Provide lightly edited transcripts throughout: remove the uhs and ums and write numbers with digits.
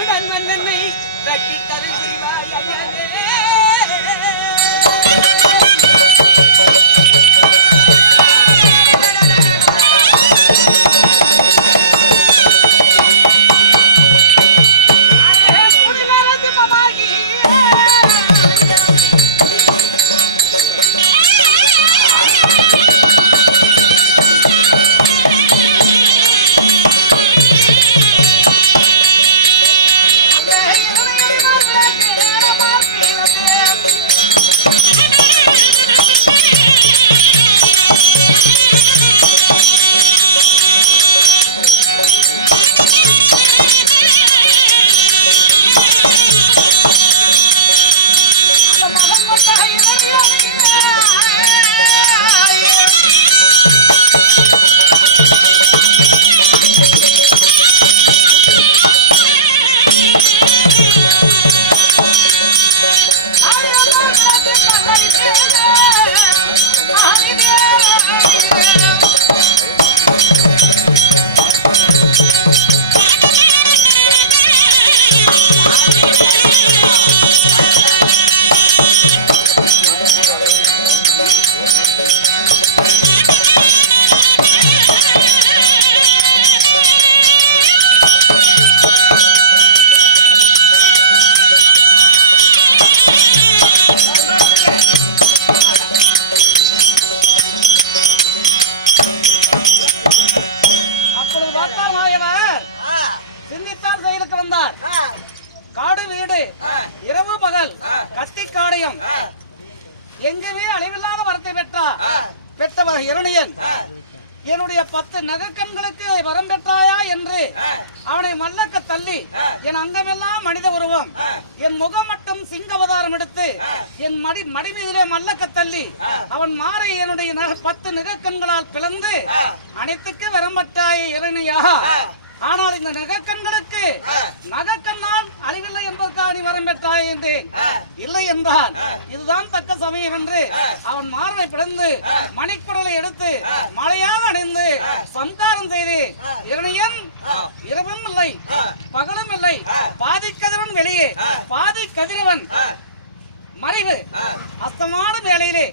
அத்துடன் மன்னனை ரட்சித்தருள் புரிவாய் ஐயனே. காடு வீடு இரவு பகல் கத்தி காடயம் எங்குமே அழிவில்லாத வரத்தை பெற்றவர் இரணியன். என்னுடைய 10 நகக்கண்களுக்கு வரம் பெற்றாயா என்று அவனை மல்லக்க தள்ளி என் அங்கமெல்லாம் மனித உருவம், என் முகம் மட்டும் சிங்க அவதாரம் எடுத்து என் மடி மீதிலே மல்லக்க தள்ளி அவன் மாறை என்னுடைய 10 நகக்கண்களால் பிளந்து அனைத்துக்கு வரம் பெற்றாய இரணியா. ஆனால் இந்த நகக்கண்களுக்கு நகக்கண்ணால் அழிவில்லை என்பதற்காக நீ வரம் பெற்றாய் என்றேன். இல்லை என்றால் இதுதான் தக்க சமயம் என்று அவன் மார்பை பிளந்து மணிக்குடலை எடுத்து மழையாக அணிந்து சம்காரம் செய்து இரணியன் இரவும் இல்லை பகலும் இல்லை, பாதி கதிரவன் வெளியே பாதி கதிரவன் மறைவு அஸ்தமான வேளையிலே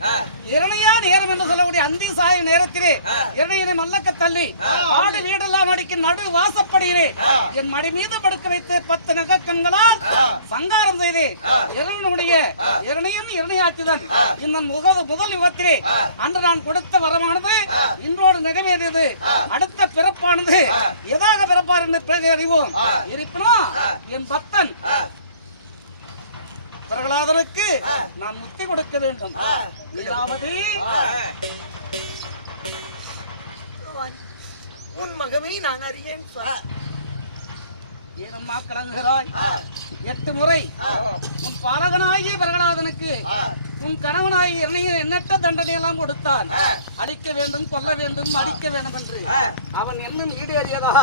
இரணையா நேரம் என்று சொல்லக்கூடிய அந்தி சாய நேரத்திலே இரணையனை மல்லக்க தள்ளி ஆடு வீடெல்லாம் அடிக்கும் நடு வாசப்படியிலே என் மடி மீது படுக்க வைத்து 10 நகக்கண்களால் சங்காரம் செய்து இரணையுடைய இரணையும் இரணையாச்சுதான் இந்த முதல் யுகத்திலே அன்று நான் கொடுத்த வரமானது இன்றோடு நிறைவேறியது. அடுத்த பிறப்பானது எதாக பிறப்பார் என்று அறிவோம். இருப்பினும் என் பக்தன் பிரகலாதனுக்கு நான் முத்தி கொடுக்க வேண்டும். உன் மகனை நான் அறியேன். ஏனம்மா கலங்குகிறாய்? 8 முறை உன் பாலகனாகிய பிரகலாதனுக்கு உன் கணவனாகிய இரணையன் எண்ணற்ற தண்டனை எல்லாம் கொடுத்தான். அடிக்க வேண்டும், கொல்ல வேண்டும், அடிக்க வேண்டும் என்று அவன் எண்ணம் ஈடேறியதா